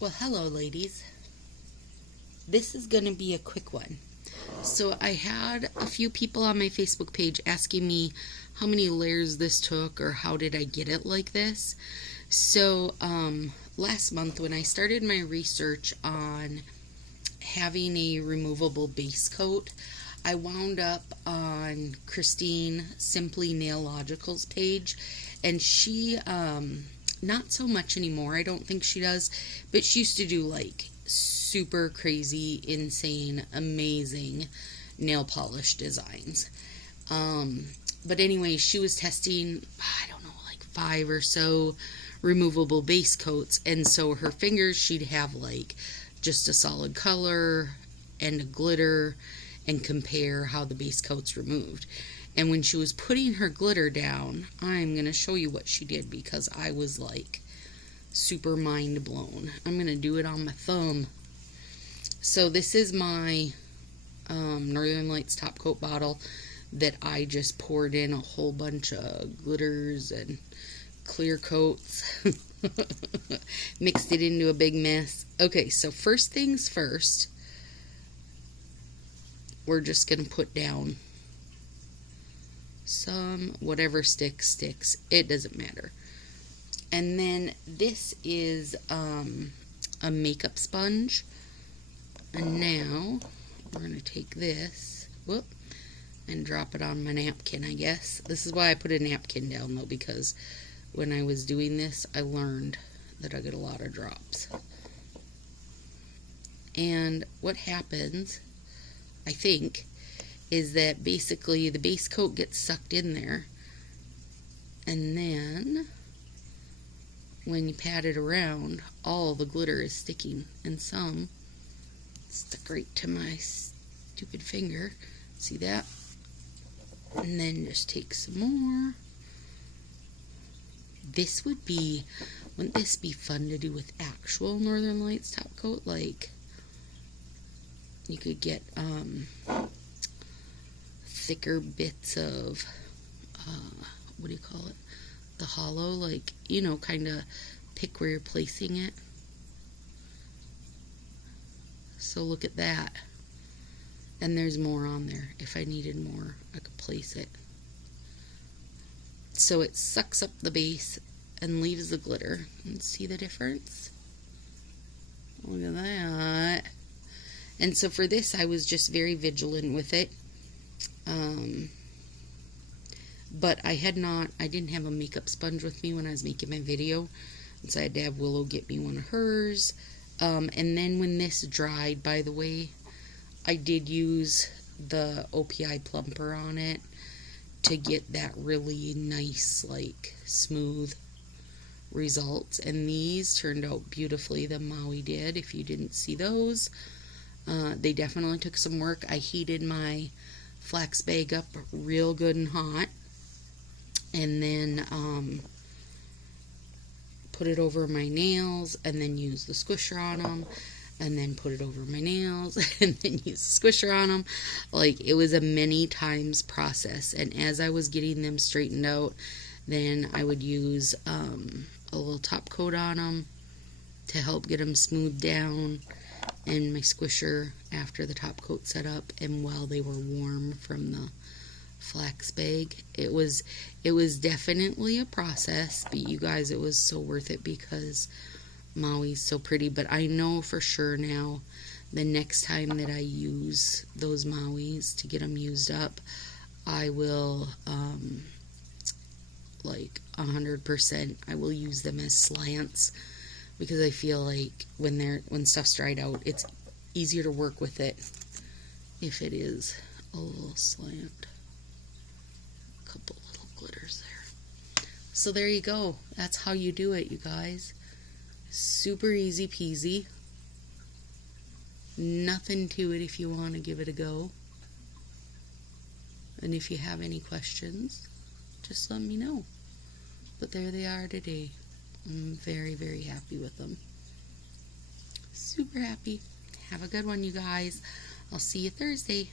Well, hello, ladies. This is going to be a quick one. So I had a few people on my Facebook page asking me how many layers this took or how did I get it like this. So last month when I started my research on having a removable base coat, I wound up on Christine Simply Nailogical's page, and she not so much anymore, I don't think she does, but she used to do like super crazy, insane, amazing nail polish designs. But anyway, she was testing, I don't know, like 5 or so removable base coats, and so her fingers, she'd have like just a solid color and a glitter and compare how the base coat's removed. And when she was putting her glitter down, I'm going to show you what she did because I was like super mind blown. I'm going to do it on my thumb. So this is my Northern Lights top coat bottle that I just poured in a whole bunch of glitters and clear coats. Mixed it into a big mess. Okay, so first things first, we're just going to put down some, whatever sticks. It doesn't matter. And then this is a makeup sponge. And now we're going to take this, and drop it on my napkin, I guess. This is why I put a napkin down, though, because when I was doing this, I learned that I get a lot of drops. And what happens, I think, is that basically the base coat gets sucked in there, and then when you pat it around, all the glitter is sticking, and some stuck right to my stupid finger. See that? And then just take some more. This would be, wouldn't this be fun to do with actual Northern Lights top coat? Like, you could get thicker bits of, what do you call it? The hollow, like, you know, kind of pick where you're placing it. So look at that. And there's more on there. If I needed more, I could place it. So it sucks up the base and leaves the glitter. And see the difference? Look at that. And so for this, I was just very vigilant with it. But I didn't have a makeup sponge with me when I was making my video. And so I had to have Willow get me one of hers. And then when this dried, by the way, I did use the OPI plumper on it to get that really nice, like, smooth results. And these turned out beautifully, the Maui did. If you didn't see those, they definitely took some work. I heated my flax bag up real good and hot, and then put it over my nails, and then use the squisher on them, and then put it over my nails, and then use the squisher on them. Like, it was a many times process, and as I was getting them straightened out, then I would use a little top coat on them to help get them smoothed down, and my squisher after the top coat set up, and while they were warm from the flax bag. It was definitely a process, but you guys, it was so worth it because Maui's so pretty. But I know for sure now, the next time that I use those Maui's to get them used up, I will like 100%, I will use them as slants, because I feel like when stuff's dried out, it's easier to work with it if it is a little slant. Couple little glitters there. So there you go. That's how you do it, you guys. Super easy peasy. Nothing to it if you want to give it a go. And if you have any questions, just let me know. But there they are today. I'm very, very happy with them. Super happy. Have a good one, you guys. I'll see you Thursday.